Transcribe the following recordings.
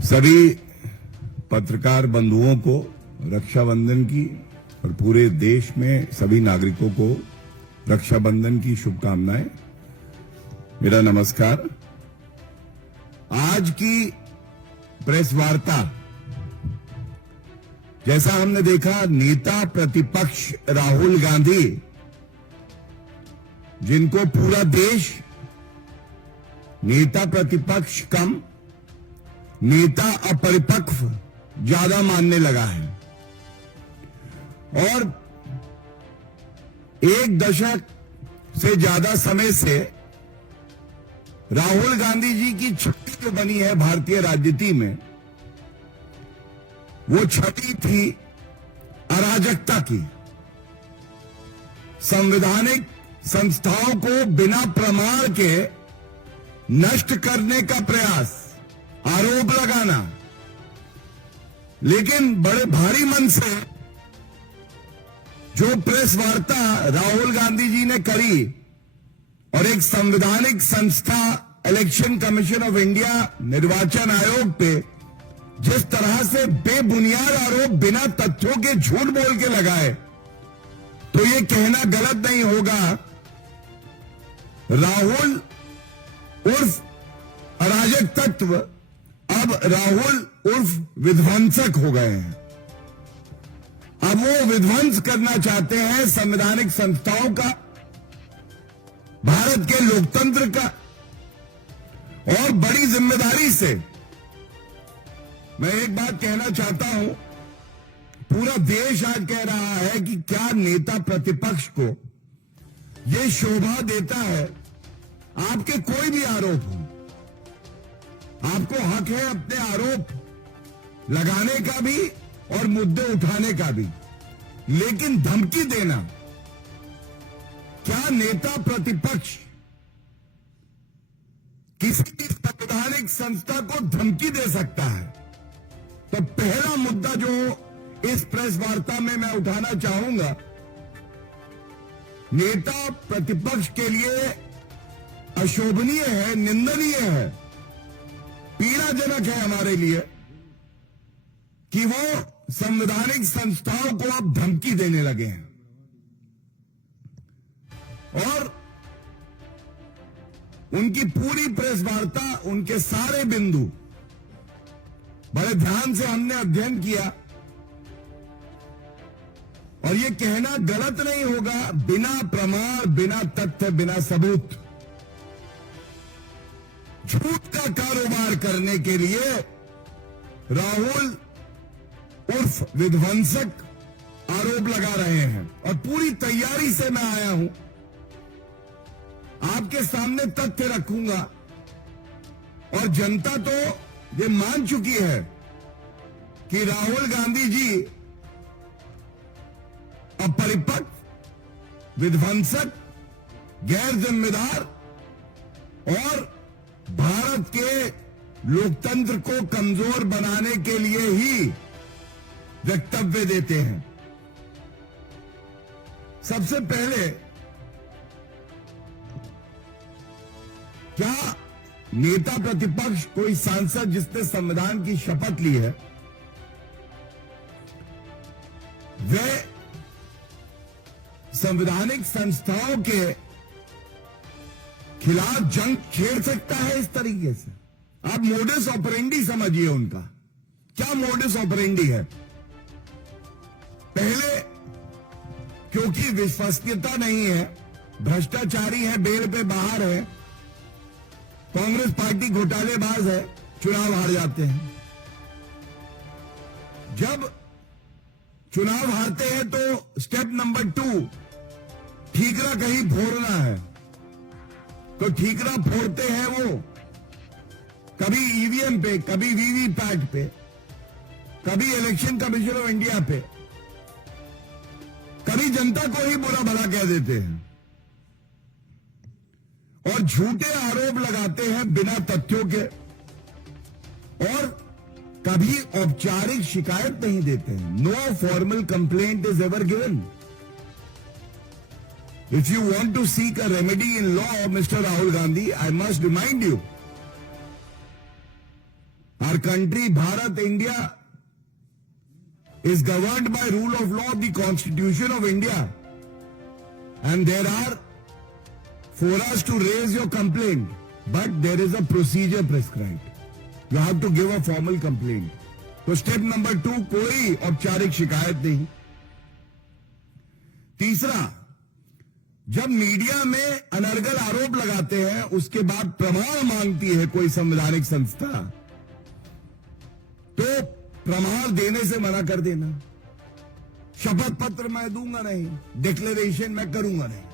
सभी पत्रकार बंधुओं को रक्षाबंधन की और पूरे देश में सभी नागरिकों को रक्षाबंधन की शुभकामनाएं। मेरा नमस्कार। आज की प्रेस वार्ता, जैसा हमने देखा, नेता प्रतिपक्ष राहुल गांधी, जिनको पूरा देश नेता प्रतिपक्ष कम नेता अपरिपक्व ज्यादा मानने लगा है, और एक दशक से ज्यादा समय से राहुल गांधी जी की छवि जो बनी है भारतीय राजनीति में, वो छवि थी अराजकता की। संवैधानिक संस्थाओं को बिना प्रमाण के नष्ट करने का प्रयास, आरोप लगाना। लेकिन बड़े भारी मन से जो प्रेस वार्ता राहुल गांधी जी ने करी और एक संवैधानिक संस्था इलेक्शन कमीशन ऑफ इंडिया, निर्वाचन आयोग पे जिस तरह से बेबुनियाद आरोप बिना तथ्यों के झूठ बोल के लगाए, तो ये कहना गलत नहीं होगा, राहुल उर्फ अराजक तत्व अब राहुल उर्फ विध्वंसक हो गए हैं। अब वो विध्वंस करना चाहते हैं संवैधानिक संस्थाओं का, भारत के लोकतंत्र का, और बड़ी जिम्मेदारी से मैं एक बात कहना चाहता हूं। पूरा देश आज कह रहा है कि क्या नेता प्रतिपक्ष को यह शोभा देता है, आपके कोई भी आरोप हो, आपको हक है अपने आरोप लगाने का भी और मुद्दे उठाने का भी, लेकिन धमकी देना, क्या नेता प्रतिपक्ष किसी संवैधानिक संस्था को धमकी दे सकता है? तो पहला मुद्दा जो इस प्रेस वार्ता में मैं उठाना चाहूंगा, नेता प्रतिपक्ष के लिए अशोभनीय है, निंदनीय है, पीड़ाजनक है हमारे लिए कि वो संवैधानिक संस्थाओं को अब धमकी देने लगे हैं। और उनकी पूरी प्रेस वार्ता, उनके सारे बिंदु बड़े ध्यान से हमने अध्ययन किया, और ये कहना गलत नहीं होगा, बिना प्रमाण, बिना तथ्य, बिना सबूत झूठ का कारोबार करने के लिए राहुल उर्फ विध्वंसक आरोप लगा रहे हैं। और पूरी तैयारी से मैं आया हूं, आपके सामने तथ्य रखूंगा, और जनता तो ये मान चुकी है कि राहुल गांधी जी अपरिपक्व, विध्वंसक, गैर जिम्मेदार और भारत के लोकतंत्र को कमजोर बनाने के लिए ही वक्तव्य देते हैं। सबसे पहले, क्या नेता प्रतिपक्ष, कोई सांसद जिसने संविधान की शपथ ली है, वह संवैधानिक संस्थाओं के खिलाफ जंग छेड़ सकता है इस तरीके से? आप मोडस ऑपरेंडी समझिए उनका। क्या मोडस ऑपरेंडी है? पहले, क्योंकि विश्वसनीयता नहीं है, भ्रष्टाचारी है, बेल पे बाहर है, कांग्रेस पार्टी घोटालेबाज है, चुनाव हार जाते हैं। जब चुनाव हारते हैं तो स्टेप नंबर 2, ठीकरा कहीं फोड़ना है, तो ठीकरा फोड़ते हैं वो, कभी ईवीएम पे, कभी वीवीपैट पे, कभी इलेक्शन कमीशन ऑफ इंडिया पे, कभी जनता को ही बुरा भला कह देते हैं, और झूठे आरोप लगाते हैं बिना तथ्यों के, और कभी औपचारिक शिकायत नहीं देते हैं। No formal complaint is ever given. If you want to seek a remedy in law, Mr. Rahul Gandhi, I must remind you, Our country, Bharat, India, is governed by rule of law, the Constitution of India. And there are forums to raise your complaint, but there is a procedure prescribed. You have to give a formal complaint. तो step number 2, कोई औपचारिक शिकायत नहीं. तीसरा, जब media में अनर्गल आरोप लगाते हैं, उसके बाद प्रमाण मांगती है कोई संवैधानिक संस्था, तो प्रमाण देने से मना कर देना. शपथ पत्र मैं दूंगा नहीं, डिक्लेरेशन मैं करूंगा नहीं.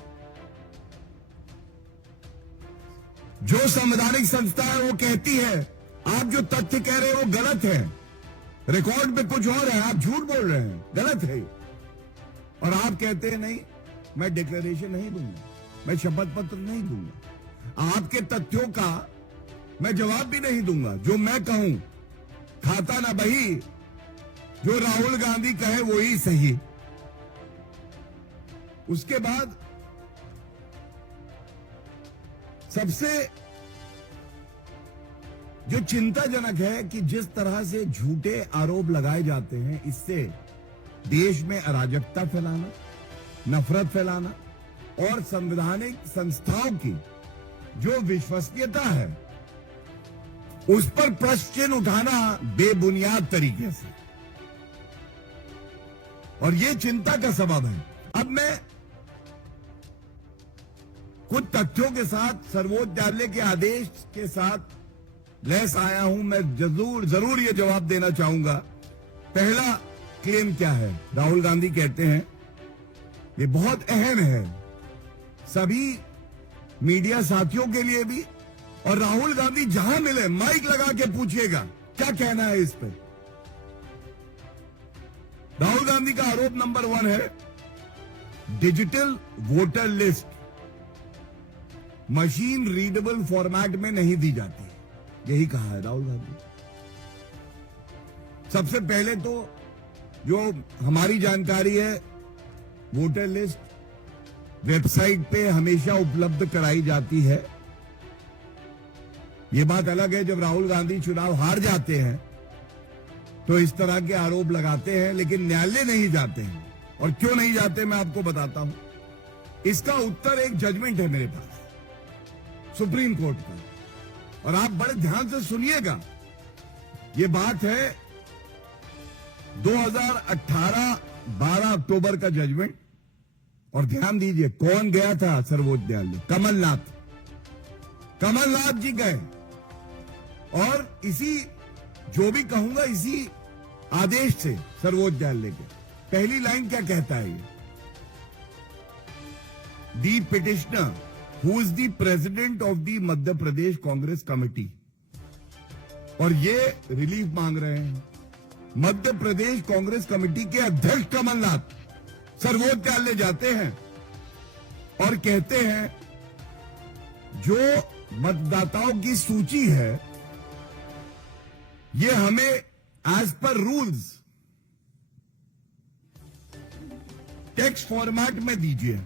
जो संवैधानिक संस्था है वो कहती है आप जो तथ्य कह रहे हो वो गलत है, रिकॉर्ड पे कुछ और है, आप झूठ बोल रहे हैं, गलत है, और आप कहते हैं नहीं मैं डिक्लेरेशन नहीं दूंगा, मैं शपथ पत्र नहीं दूंगा, आपके तथ्यों का मैं जवाब भी नहीं दूंगा. जो मैं कहूं खाता ना बही, जो राहुल गांधी कहे वही सही. उसके बाद सबसे जो चिंताजनक है कि जिस तरह से झूठे आरोप लगाए जाते हैं, इससे देश में अराजकता फैलाना, नफरत फैलाना और संवैधानिक संस्थाओं की जो विश्वसनीयता है उस पर प्रश्न चिन्ह उठाना बेबुनियाद तरीके से, और यह चिंता का सबब है. अब मैं कुछ तथ्यों के साथ सर्वोच्च न्यायालय के आदेश के साथ लैस आया हूं. मैं जरूर यह जवाब देना चाहूंगा. पहला क्लेम क्या है? राहुल गांधी कहते हैं, ये बहुत अहम है सभी मीडिया साथियों के लिए भी, और राहुल गांधी जहां मिले माइक लगा के पूछिएगा क्या कहना है इस पे. राहुल गांधी का आरोप नंबर 1 है digital voter list machine readable format में नहीं दी जाती. यही कहा है राहुल गांधी. सबसे पहले तो जो हमारी जानकारी है, वोटर लिस्ट वेबसाइट पे हमेशा उपलब्ध कराई जाती है. यह बात अलग है जब राहुल गांधी चुनाव हार जाते हैं तो इस तरह के आरोप लगाते हैं, लेकिन न्यायालय नहीं जाते हैं. और क्यों नहीं जाते मैं आपको बताता हूं. इसका उत्तर एक जजमेंट है मेरे पास सुप्रीम कोर्ट का, और आप बड़े ध्यान से सुनिएगा. यह बात है 2018 12 अक्टूबर का जजमेंट, और ध्यान दीजिए कौन गया था सर्वोच्च न्यायालय? कमलनाथ जी गए, और इसी जो भी कहूंगा इसी आदेश से सर्वोच्च न्यायालय के. पहली लाइन क्या कहता है? ये the petitioner who is the president of the Madhya Pradesh Congress committee, और ये रिलीफ मांग रहे हैं. मध्य प्रदेश कांग्रेस कमेटी के अध्यक्ष कमलनाथ सर्वोच्च न्यायालय जाते हैं और कहते हैं जो मतदाताओं की सूची है ये हमें as per rules text format में दीजिए,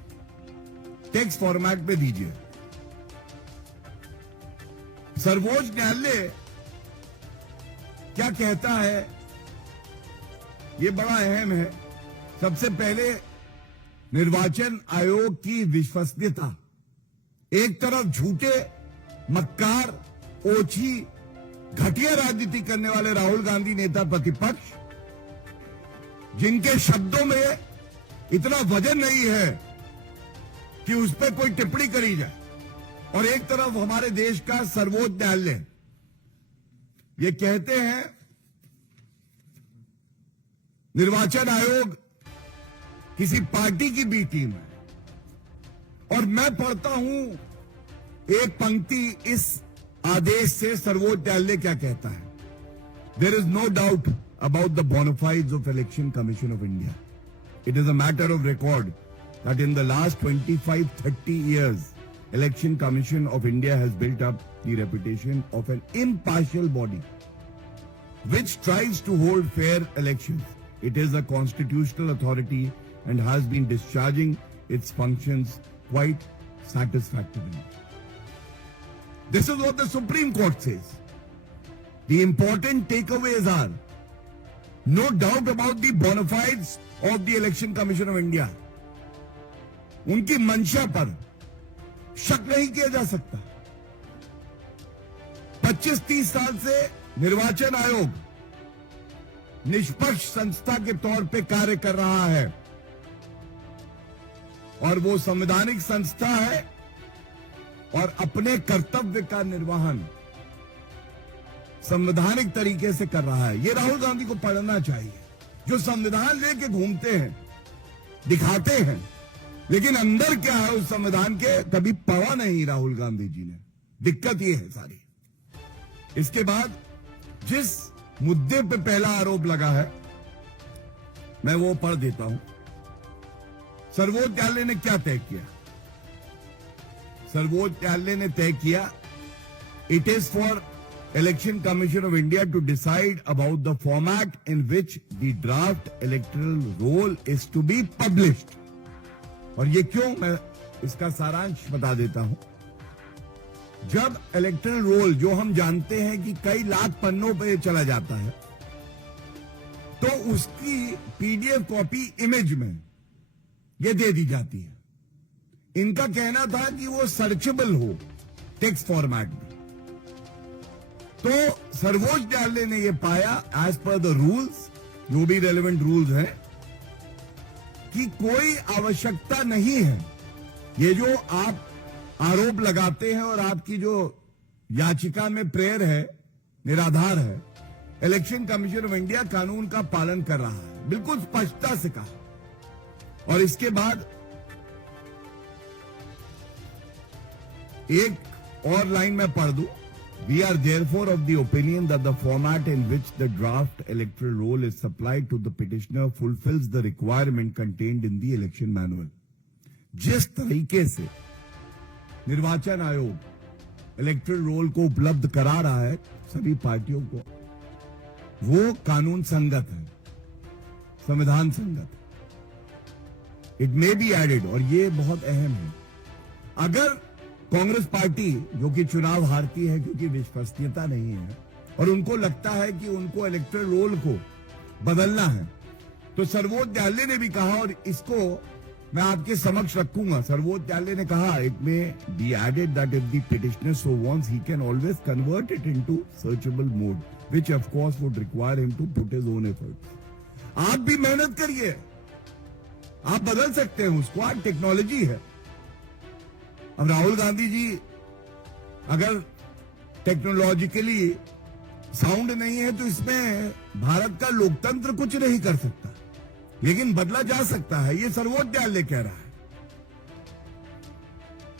टेक्स्ट फॉर्मेट में दीजिए. सर्वोच्च न्यायालय क्या कहता है ये बड़ा अहम है. सबसे पहले निर्वाचन आयोग की विश्वसनीयता. एक तरफ झूठे, मक्कार, ओछी, घटिया राजनीति करने वाले राहुल गांधी नेता प्रतिपक्ष, जिनके शब्दों में इतना वजन नहीं है कि उस पर कोई टिप्पणी करी जाए, और एक तरफ हमारे देश का सर्वोच्च न्यायालय ये कहते हैं निर्वाचन आयोग किसी पार्टी की बी टीम है. और मैं पढ़ता हूं एक पंक्ति इस आदेश से सर्वोच्च न्यायालय क्या कहता है. There is no doubt about the bonafides of election commission of India. It is a matter of record that in the last 25-30 years Election Commission of India has built up the reputation of an impartial body which tries to hold fair elections. It is a constitutional authority and has been discharging its functions quite satisfactorily. This is what the Supreme Court says. The important takeaways are no doubt about the bona fides of the Election Commission of India. उनकी मंशा पर शक नहीं किया जा सकता। 25-30 साल से निर्वाचन आयोग निष्पक्ष संस्था के तौर पे कार्य कर रहा है और वो संवैधानिक संस्था है और अपने कर्तव्य का निर्वहन संवैधानिक तरीके से कर रहा है। ये राहुल गांधी को पढ़ना चाहिए, जो संविधान लेके घूमते हैं, दिखाते हैं, लेकिन अंदर क्या है उस संविधान के कभी पढ़ा नहीं राहुल गांधी जी ने। दिक्कत ये है सारी। इसके बाद जिस मुद्दे पे पहला आरोप लगा है मैं वो पढ़ देता हूं। सर्वोच्च न्यायालय ने क्या तय किया? सर्वोच्च न्यायालय ने तय किया, it is for election commission of India to decide about the format in which the draft electoral roll is to be published. और ये क्यों, मैं इसका सारांश बता देता हूं। जब इलेक्टोरल रोल, जो हम जानते हैं कि कई लाख पन्नों पे चला जाता है, तो उसकी पीडीएफ कॉपी इमेज में ये दे दी जाती है। इनका कहना था कि वो सर्चेबल हो टेक्स्ट फॉर्मेट में। तो सर्वोच्च न्यायालय ने ये पाया, एज पर द रूल्स, जो भी रेलेवेंट रूल्स हैं, कि कोई आवश्यकता नहीं है, ये जो आप आरोप लगाते हैं और आपकी जो याचिका में प्रेयर है निराधार है। इलेक्शन कमीशन ऑफ इंडिया कानून का पालन कर रहा है, बिल्कुल स्पष्टता से कहा। और इसके बाद एक और लाइन में पढ़ दूं, we are therefore of the opinion that the format in which the draft electoral roll is supplied to the petitioner fulfils the requirement contained in the election manual. जिस तरीके से निर्वाचन आयोग इलेक्टोरल रोल को उपलब्ध करा रहा है सभी पार्टियों को, वो कानून संगत है, संविधान संगत है। इट मे बी एडेड, और ये बहुत अहम है, अगर कांग्रेस पार्टी जो कि चुनाव हारती है क्योंकि विश्वसनीयता नहीं है और उनको लगता है कि उनको इलेक्टोरल रोल को बदलना है, तो सर्वोच्च न्यायालय ने भी कहा, और इसको मैं आपके समक्ष रखूंगा। सर्वोच्च न्यायालय ने कहा, it may be added that if the petitioner so wants he can always convert it into searchable mode, which of course would require him to put his own efforts. आप भी मेहनत करिए, आप बदल सकते हैं उसको, आज टेक्नोलॉजी है। अब राहुल गांधी जी अगर टेक्नोलॉजिकली साउंड नहीं है तो इसमें भारत का लोकतंत्र कुछ नहीं कर सकता, लेकिन बदला जा सकता है, ये सर्वोच्च न्यायालय कह रहा है।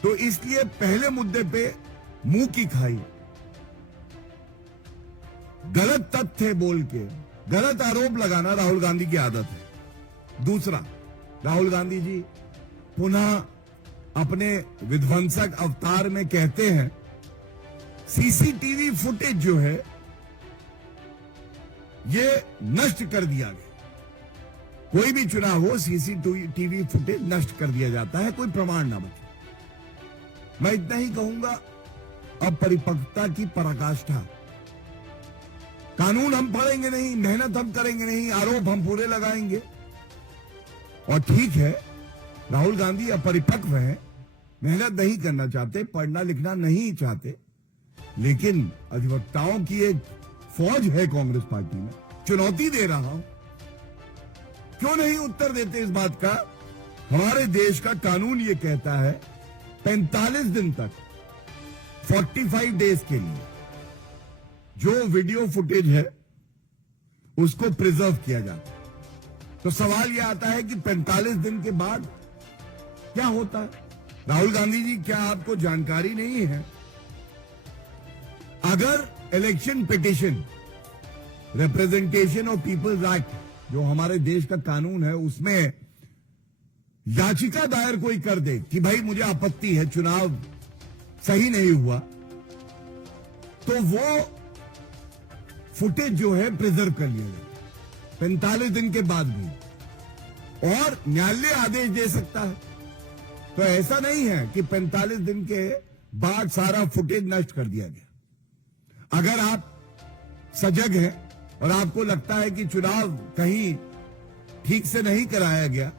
तो इसलिए पहले मुद्दे पे मुंह की खाई, गलत तथ्य बोल के गलत आरोप लगाना राहुल गांधी की आदत है। दूसरा, राहुल गांधी जी पुनः अपने विध्वंसक अवतार में कहते हैं सीसीटीवी फुटेज जो है ये नष्ट कर दिया गया। कोई भी चुनाव हो, सीसीटीवी फुटेज नष्ट कर दिया जाता है, कोई प्रमाण ना बचे। मैं इतना ही कहूंगा, अपरिपक्वता की पराकाष्ठा। कानून हम पढ़ेंगे नहीं, मेहनत हम करेंगे नहीं, आरोप हम पूरे लगाएंगे। और ठीक है, राहुल गांधी अपरिपक्व हैं, मेहनत नहीं करना चाहते, पढ़ना लिखना नहीं चाहते, लेकिन अधिवक्ताओं की एक फौज है कांग्रेस पार्टी में। चुनौती दे रहा हूं, क्यों नहीं उत्तर देते इस बात का? हमारे देश का कानून ये कहता है 45 दिन तक, 45 डेज के लिए जो वीडियो फुटेज है उसको प्रिजर्व किया जाता है। तो सवाल यह आता है कि 45 दिन के बाद क्या होता है? राहुल गांधी जी, क्या आपको जानकारी नहीं है? अगर election petition, representation of people's act, जो हमारे देश का कानून है, उसमें याचिका दायर कोई कर दे कि भाई मुझे आपत्ति है, चुनाव सही नहीं हुआ, तो वो फुटेज जो है प्रिजर्व कर लिया जाए 45 दिन के बाद भी, और न्यायालय आदेश दे सकता है। तो ऐसा नहीं है कि 45 दिन के बाद सारा फुटेज नष्ट कर दिया गया। अगर आप सजग हैं और आपको लगता है कि चुनाव कहीं ठीक से नहीं कराया गया,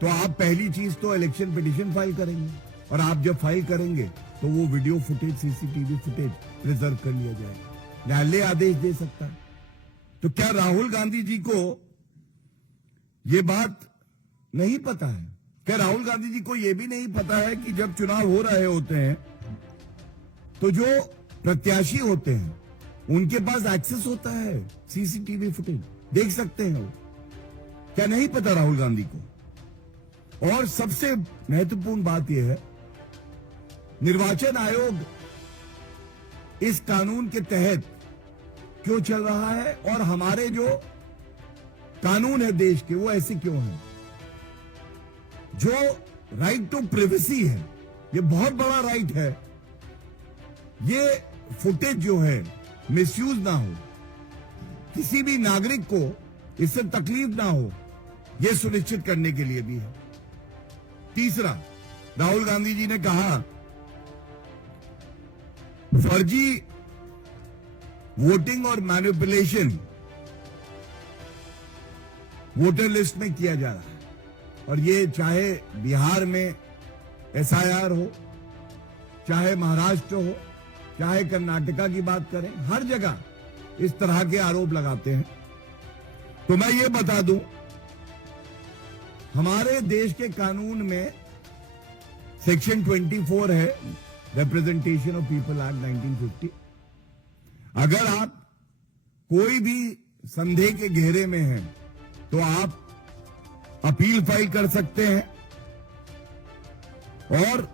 तो आप पहली चीज तो इलेक्शन पिटीशन फाइल करेंगे, और आप जब फाइल करेंगे तो वो video footage, CCTV footage preserve कर लिया जाएगा, न्यायालय आदेश दे सकता है। तो क्या राहुल गांधी जी को ये बात नहीं पता है? क्या राहुल गांधी जी को यह भी नहीं पता है कि जब चुनाव हो रहे होते हैं तो जो प्रत्याशी होते हैं उनके पास एक्सेस होता है, सीसीटीवी फुटेज देख सकते हैं वो? क्या नहीं पता राहुल गांधी को? और सबसे महत्वपूर्ण बात यह है, निर्वाचन आयोग इस कानून के तहत क्यों चल रहा है और हमारे जो कानून है देश के वो ऐसे क्यों हैं? जो राइट टू प्राइवेसी है, ये बहुत बड़ा राइट है, ये फुटेज जो है मिसयूज ना हो, किसी भी नागरिक को इससे तकलीफ ना हो, यह सुनिश्चित करने के लिए भी है। तीसरा, राहुल गांधी जी ने कहा फर्जी वोटिंग और मैनिपुलेशन वोटर लिस्ट में किया जा रहा है, और ये चाहे बिहार में एसआईआर हो, चाहे महाराष्ट्र हो, चाहे कर्नाटका की बात करें, हर जगह इस तरह के आरोप लगाते हैं। तो मैं ये बता दूं, हमारे देश के कानून में सेक्शन 24 है, रिप्रेजेंटेशन ऑफ पीपल एक्ट 1950। अगर आप कोई भी संदेह के घेरे में हैं तो आप अपील फाइल कर सकते हैं, और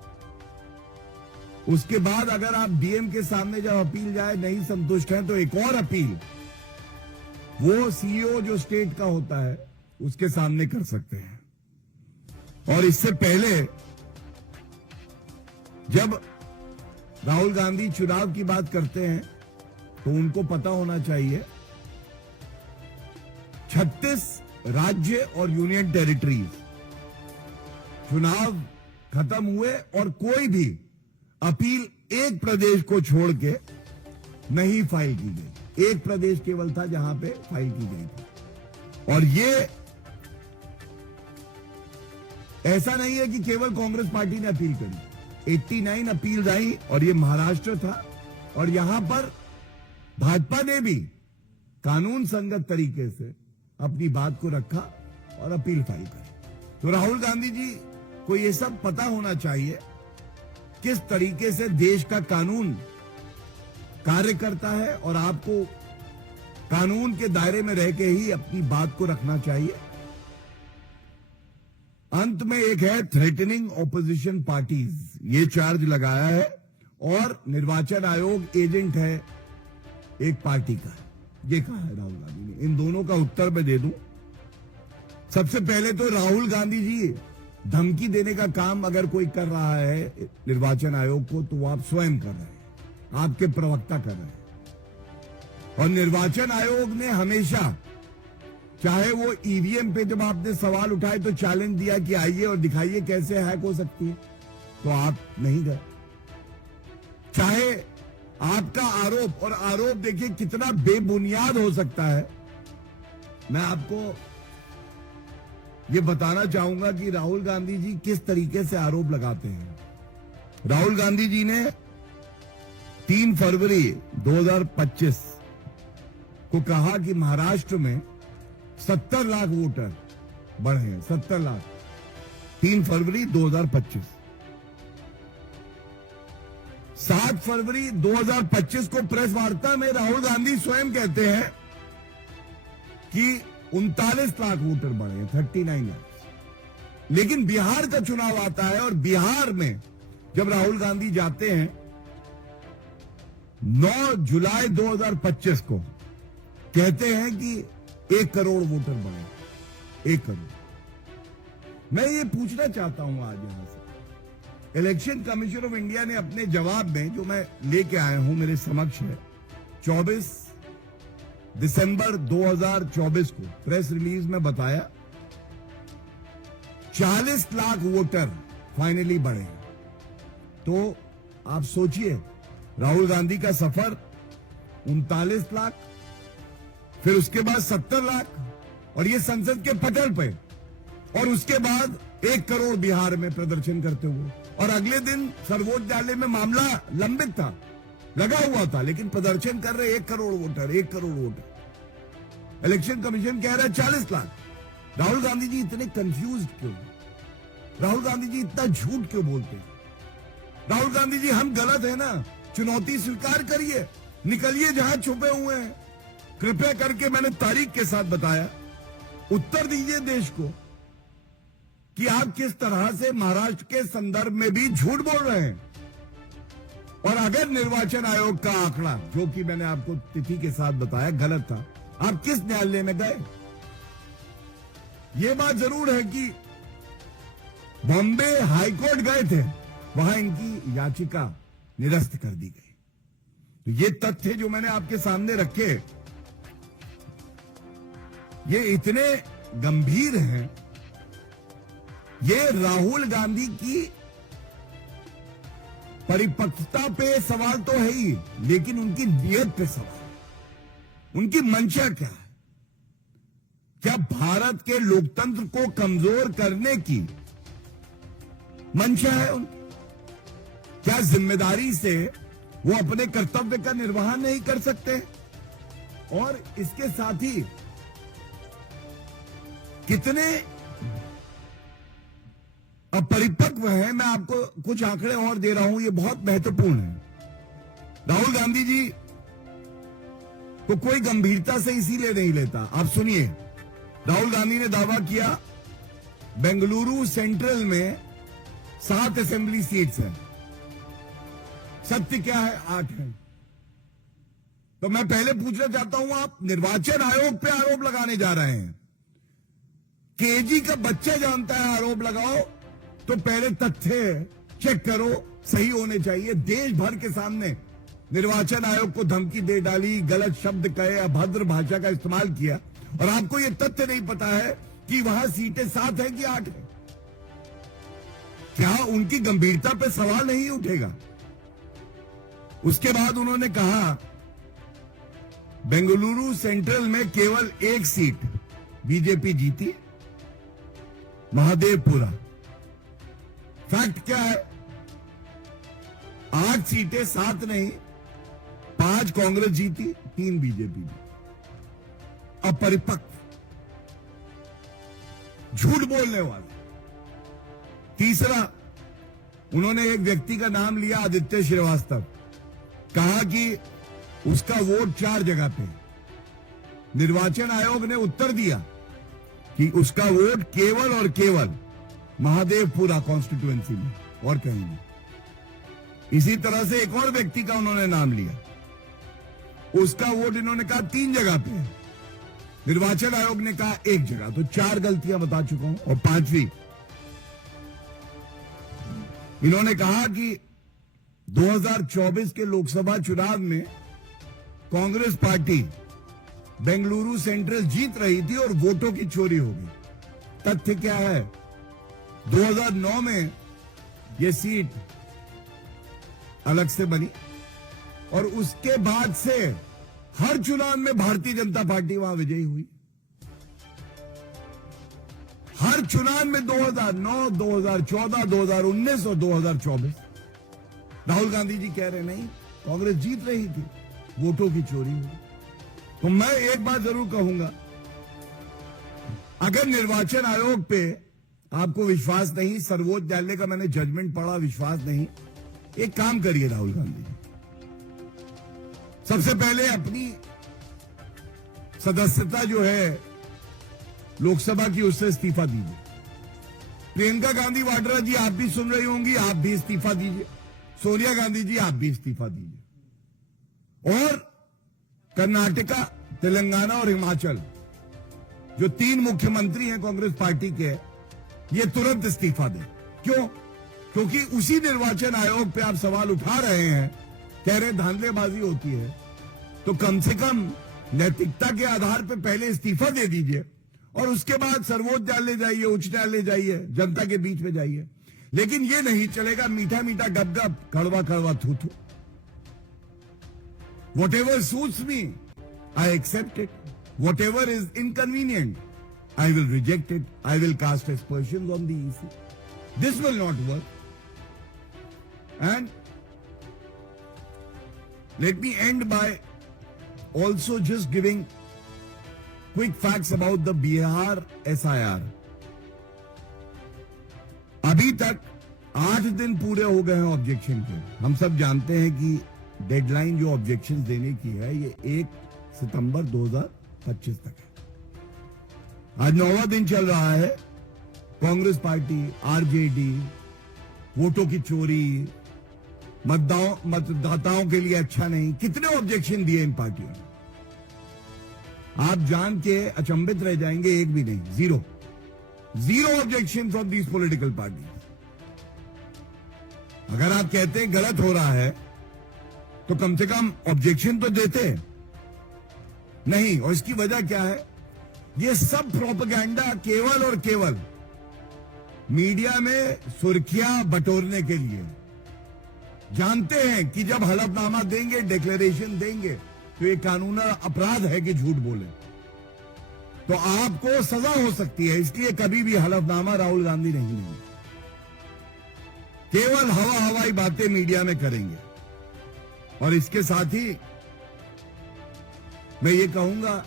उसके बाद अगर आप डीएम के सामने जब अपील जाए नहीं संतुष्ट हैं तो एक और अपील वो सीईओ जो स्टेट का होता है उसके सामने कर सकते हैं। और इससे पहले जब राहुल गांधी चुनाव की बात करते हैं तो उनको पता होना चाहिए 36 राज्य और यूनियन टेरिटरीज चुनाव खत्म हुए और कोई भी अपील एक प्रदेश को छोड़ के नहीं फाइल की गई। एक प्रदेश केवल था जहां पे फाइल की गई थी। और ये ऐसा नहीं है कि केवल कांग्रेस पार्टी ने अपील करी, 89 अपील आई, और ये महाराष्ट्र था, और यहां पर भाजपा ने भी कानून संगत तरीके से अपनी बात को रखा और अपील फाइल करी। तो राहुल गांधी जी को यह सब पता होना चाहिए किस तरीके से देश का कानून कार्य करता है, और आपको कानून के दायरे में रह के ही अपनी बात को रखना चाहिए। अंत में एक है थ्रेटनिंग ऑपोजिशन पार्टीज, ये चार्ज लगाया है, और निर्वाचन आयोग एजेंट है एक पार्टी का, ये कहा है राहुल गांधी ने। इन दोनों का उत्तर मैं दे दूं। सबसे पहले तो राहुल गांधी जी धमकी देने का काम अगर कोई कर रहा है निर्वाचन आयोग को तो वो आप स्वयं कर रहे हैं, आपके प्रवक्ता कर रहे हैं। और निर्वाचन आयोग ने हमेशा, चाहे वो ईवीएम पे जब आपने सवाल उठाए तो चैलेंज दिया कि आइए और दिखाइए कैसे हैक हो सकती है, तो आप नहीं गए। चाहे आपका आरोप, और आरोप देखिए कितना बेबुनियाद हो सकता है। मैं आपको ये बताना चाहूंगा कि राहुल गांधी जी किस तरीके से आरोप लगाते हैं। राहुल गांधी जी ने 3 फरवरी 2025 को कहा कि महाराष्ट्र में 70 लाख वोटर बढ़े हैं, 70 लाख, 3 फरवरी 2025। 7 फरवरी 2025 को प्रेस वार्ता में राहुल गांधी स्वयं कहते हैं कि 39 लाख वोटर बढ़े हैं, 39 लाख। लेकिन बिहार का चुनाव आता है और बिहार में जब राहुल गांधी जाते हैं 9 जुलाई 2025 को, कहते हैं कि 1 करोड़ वोटर बढ़े, 1 करोड़। मैं ये पूछना चाहता हूं आज यहां से, इलेक्शन कमीशन ऑफ इंडिया ने अपने जवाब में, जो मैं लेके आया हूं मेरे समक्ष है, 24 दिसंबर 2024 को प्रेस रिलीज में बताया 40 लाख वोटर फाइनली बढ़े। तो आप सोचिए, राहुल गांधी का सफर 39 लाख फिर उसके बाद 70 लाख, और ये संसद के पटल पे, और उसके बाद 1 करोड़ बिहार में प्रदर्शन करते हुए, और अगले दिन सर्वोच्च न्यायालय में मामला लंबित था, लगा हुआ था, लेकिन प्रदर्शन कर रहे 1 crore voter, 1 crore voter. Election commission कह रहा है 40 लाख। राहुल गांधी जी इतने कंफ्यूज क्यों? राहुल गांधी जी इतना झूठ क्यों बोलते हैं? राहुल गांधी जी, हम गलत है ना, चुनौती स्वीकार करिए, निकलिए जहां छुपे हुए हैं। कृपया करके, मैंने तारीख के साथ बताया, उत्तर दीजिए देश को कि आप किस तरह से महाराष्ट्र के संदर्भ में भी झूठ बोल रहे हैं। और अगर निर्वाचन आयोग का आंकड़ा, जो कि मैंने आपको तिथि के साथ बताया, गलत था, आप किस न्यायालय में गए? यह बात जरूर है कि बॉम्बे हाईकोर्ट गए थे, वहां इनकी याचिका निरस्त कर दी गई। तो ये तथ्य जो मैंने आपके सामने रखे, ये इतने गंभीर हैं। ये राहुल गांधी की परिपक्वता पे सवाल तो है ही, लेकिन उनकी नीयत पे सवाल, उनकी मंशा क्या है? क्या भारत के लोकतंत्र को कमजोर करने की मंशा है उनकी? क्या जिम्मेदारी से वो अपने कर्तव्य का निर्वहन नहीं कर सकते? और इसके साथ ही कितने अपरिपक्व है, मैं आपको कुछ आंकड़े और दे रहा हूं, ये बहुत महत्वपूर्ण है। राहुल गांधी जी को कोई गंभीरता से इसीलिए नहीं लेता। आप सुनिए, राहुल गांधी ने दावा किया बेंगलुरु सेंट्रल में 7 असेंबली सीट्स हैं। सत्य क्या है? 8 है। तो मैं पहले पूछना चाहता हूं, आप निर्वाचन आयोग पे आरोप लगाने जा रहे हैं। केजी का बच्चा जानता है आरोप लगाओ तो पहले तथ्य चेक करो, सही होने चाहिए। देश भर के सामने निर्वाचन आयोग को धमकी दे डाली, गलत शब्द कहे, अभद्र भाषा का इस्तेमाल किया, और आपको यह तथ्य नहीं पता है कि वहां सीटें 7 है कि 8 है। क्या उनकी गंभीरता पे सवाल नहीं उठेगा? उसके बाद उन्होंने कहा बेंगलुरु सेंट्रल में केवल 1 सीट बीजेपी जीती, महादेवपुरा। फैक्ट क्या है? 8 सीटें, 7 नहीं, 5 कांग्रेस जीती, 3 बीजेपी जीती। अपरिपक्व, झूठ बोलने वाला। तीसरा, उन्होंने एक व्यक्ति का नाम लिया, आदित्य श्रीवास्तव, कहा कि उसका वोट 4 जगह पे। निर्वाचन आयोग ने उत्तर दिया कि उसका वोट केवल और केवल महादेवपुरा कॉन्स्टिट्यूएंसी में, और कहीं नहीं। इसी तरह से एक और व्यक्ति का उन्होंने नाम लिया, उसका वोट इन्होंने कहा 3 जगह पे है। निर्वाचन आयोग ने कहा 1 जगह। तो 4 गलतियां बता चुका हूं। और 5वीं, इन्होंने कहा कि 2024 के लोकसभा चुनाव में कांग्रेस पार्टी बेंगलुरु सेंट्रल जीत रही थी और वोटों की चोरी हो गई। तथ्य क्या है? 2009 में यह सीट अलग से बनी, और उसके बाद से हर चुनाव में भारतीय जनता पार्टी वहां विजयी हुई। हर चुनाव में 2009, 2014, 2019 और 2024। राहुल गांधी जी कह रहे नहीं, कांग्रेस जीत रही थी, वोटों की चोरी हुई। तो मैं एक बात जरूर कहूंगा, अगर निर्वाचन आयोग पे आपको विश्वास नहीं, सर्वोच्च न्यायालय का मैंने जजमेंट पढ़ा, विश्वास नहीं, एक काम करिए राहुल गांधी, सबसे पहले अपनी सदस्यता जो है लोकसभा की, उससे इस्तीफा दीजिए। प्रियंका गांधी वाड्रा जी, आप भी सुन रही होंगी, आप भी इस्तीफा दीजिए। सोनिया गांधी जी, आप भी इस्तीफा दीजिए। और कर्नाटका, तेलंगाना और हिमाचल, जो 3 मुख्यमंत्री हैं कांग्रेस पार्टी के, ये तुरंत इस्तीफा दें। क्यों? क्योंकि उसी निर्वाचन आयोग पे आप सवाल उठा रहे हैं, कह रहे धांधलेबाजी होती है। तो कम से कम नैतिकता के आधार पर पहले इस्तीफा दे दीजिए, और उसके बाद सर्वोच्च न्यायालय जाइए, उच्च न्यायालय जाइए, जनता के बीच में जाइए। लेकिन ये नहीं चलेगा मीठा मीठा गप-गप, कड़वा कड़वा थू-थू। Whatever suits me, I accept it. whatever is inconvenient, I will reject it. I will cast aspersions on the EC. This will not work. And let me end by also just giving quick facts about the Bihar SIR. अभी तक 8 दिन पूरे हो गए हैं objection के। हम सब जानते हैं कि डेडलाइन जो ऑब्जेक्शन देने की है ये 1 सितंबर 2025 तक है। आज 9वां दिन चल रहा है। कांग्रेस पार्टी, आरजेडी, वोटों की चोरी, मतदाताओं के लिए अच्छा नहीं, कितने ऑब्जेक्शन दिए इन पार्टियों ने। आप जान के अचंभित रह जाएंगे, एक भी नहीं, zero objection from these political party. अगर आप कहते हैं गलत हो रहा है तो कम से कम ऑब्जेक्शन तो देते नहीं। और इसकी वजह क्या है? ये सब प्रोपेगेंडा केवल और केवल मीडिया में सुर्खियां बटोरने के लिए। जानते हैं कि जब हलफनामा देंगे, डिक्लेरेशन देंगे, तो ये कानूनी अपराध है कि झूठ बोले, तो आपको सजा हो सकती है। इसलिए कभी भी हलफनामा राहुल गांधी नहीं लेंगे, केवल हवाई बातें मीडिया में करेंगे। और इसके साथ ही मैं ये कहूंगा,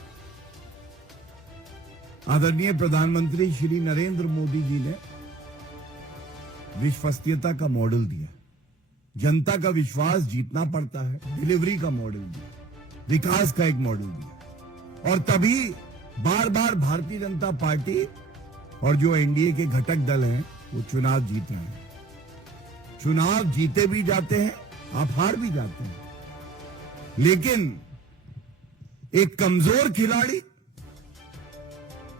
आदरणीय प्रधानमंत्री श्री नरेंद्र मोदी जी ने विश्वसनीयता का मॉडल दिया। जनता का विश्वास जीतना पड़ता है, डिलीवरी का मॉडल दिया, विकास का एक मॉडल दिया। और तभी बार बार भारतीय जनता पार्टी और जो एनडीए के घटक दल हैं वो चुनाव जीत रहे हैं। चुनाव जीते भी जाते हैं, आप हार भी जाते हैं, लेकिन एक कमजोर खिलाड़ी,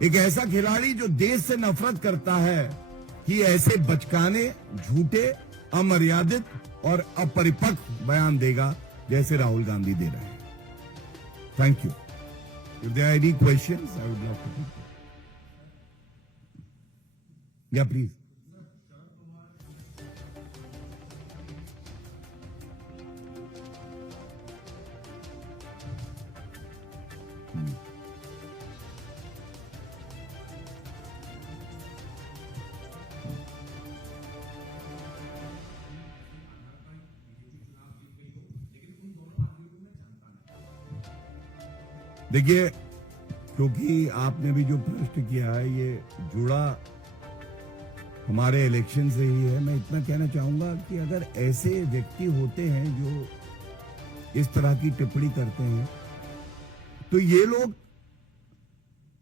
एक ऐसा खिलाड़ी जो देश से नफरत करता है, कि ऐसे बचकाने, झूठे, अमर्यादित और अपरिपक्व बयान देगा जैसे राहुल गांधी दे रहे हैं। Thank you. If there are any questions, I would love to take them. Yeah, please. देखिए, क्योंकि आपने भी जो प्रश्न किया है ये जुड़ा हमारे इलेक्शन से ही है, मैं इतना कहना चाहूंगा कि अगर ऐसे व्यक्ति होते हैं जो इस तरह की टिप्पणी करते हैं, तो ये लोग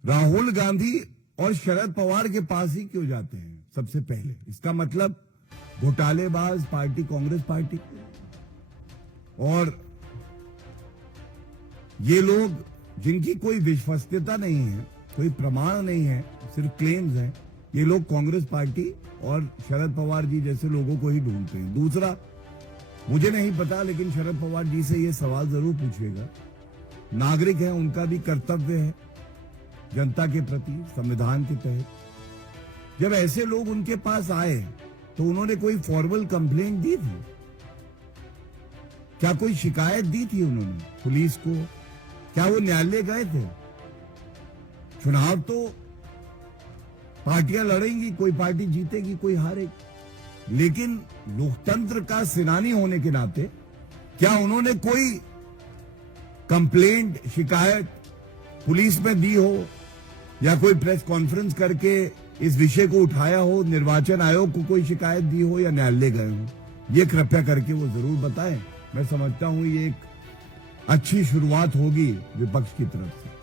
राहुल गांधी और शरद पवार के पास ही क्यों जाते हैं सबसे पहले? इसका मतलब घोटालेबाज पार्टी कांग्रेस पार्टी, और ये लोग जिनकी कोई विश्वसनीयता नहीं है, कोई प्रमाण नहीं है, सिर्फ क्लेम्स हैं, ये लोग कांग्रेस पार्टी और शरद पवार जी जैसे लोगों को ही ढूंढते हैं। दूसरा, मुझे नहीं पता, लेकिन शरद पवार जी से ये सवाल जरूर पूछिएगा। नागरिक है, उनका भी कर्तव्य है जनता के प्रति, संविधान के तहत। जब ऐसे लोग उनके पास आए तो उन्होंने कोई फॉर्मल कंप्लेंट दी थी क्या? कोई शिकायत दी थी उन्होंने पुलिस को? क्या वो न्यायालय गए थे? चुनाव तो पार्टियां लड़ेंगी, कोई पार्टी जीतेगी, कोई हारेगी, लेकिन लोकतंत्र का सेनानी होने के नाते क्या उन्होंने कोई कंप्लेंट, शिकायत पुलिस में दी हो, या कोई प्रेस कॉन्फ्रेंस करके इस विषय को उठाया हो, निर्वाचन आयोग को कोई शिकायत दी हो, या न्यायालय गए हो? ये कृपया करके वो जरूर बताएं। मैं समझता हूं ये एक अच्छी शुरुआत होगी विपक्ष की तरफ से।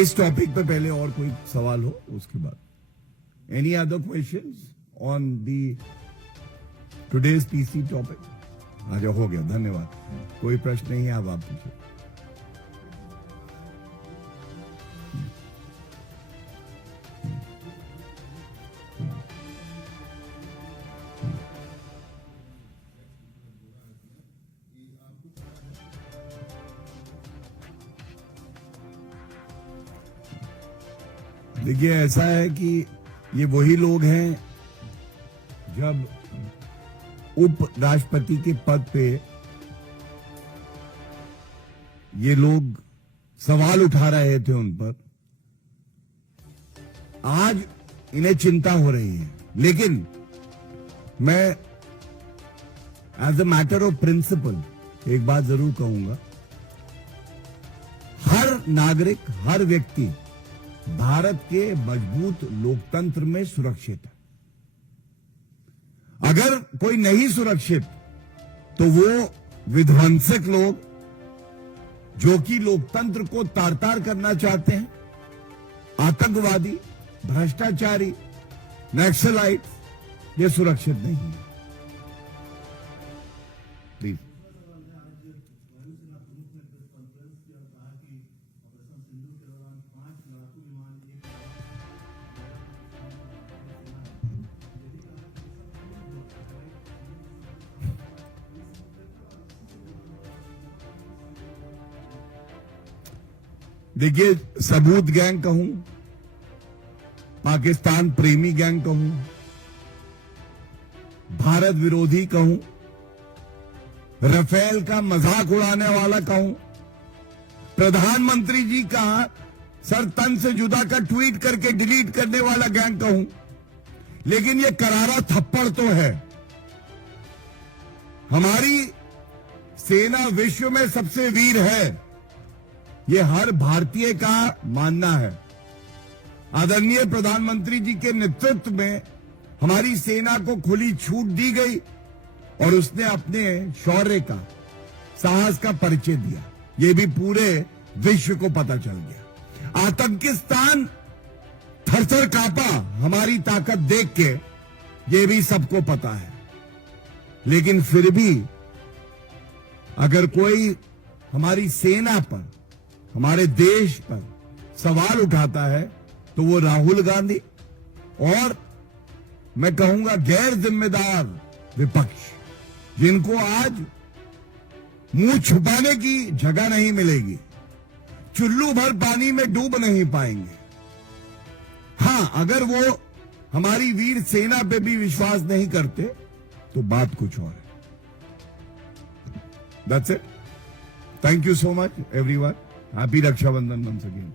इस टॉपिक पे पहले और कोई सवाल हो उसके बाद। Any other questions on the today's PC topic? आज हो गया, धन्यवाद। कोई प्रश्न नहीं है, अब आप पूछिए। देखिए, ऐसा है कि ये वही लोग हैं जब उपराष्ट्रपति के पद पे ये लोग सवाल उठा रहे थे उन पर, आज इन्हें चिंता हो रही है। लेकिन मैं as a matter of principle एक बात जरूर कहूंगा, हर नागरिक, हर व्यक्ति भारत के मजबूत लोकतंत्र में सुरक्षित है। अगर कोई नहीं सुरक्षित तो वो विध्वंसक लोग जो कि लोकतंत्र को तार तार करना चाहते हैं, आतंकवादी, भ्रष्टाचारी, नक्सलाइट, ये सुरक्षित नहीं है। प्लीज। देखिए, सबूत गैंग कहूं, पाकिस्तान प्रेमी गैंग कहूं, भारत विरोधी कहूं, राफेल का मजाक उड़ाने वाला कहूं, प्रधानमंत्री जी का सर तन से जुदा का ट्वीट करके डिलीट करने वाला गैंग कहूं, लेकिन ये करारा थप्पड़ तो है। हमारी सेना विश्व में सबसे वीर है, ये हर भारतीय का मानना है। आदरणीय प्रधानमंत्री जी के नेतृत्व में हमारी सेना को खुली छूट दी गई और उसने अपने शौर्य का, साहस का परिचय दिया। ये भी पूरे विश्व को पता चल गया। आतंकिस्तान थरथर कांपा हमारी ताकत देख के, ये भी सबको पता है। लेकिन फिर भी अगर कोई हमारी सेना पर, हमारे देश पर सवाल उठाता है तो वो राहुल गांधी और मैं कहूंगा गैर जिम्मेदार विपक्ष, जिनको आज मुंह छुपाने की जगह नहीं मिलेगी, चुल्लू भर पानी में डूब नहीं पाएंगे। हां, अगर वो हमारी वीर सेना पे भी विश्वास नहीं करते तो बात कुछ और है। That's it. Thank you so much, everyone. Happy Raksha Bandhan once again.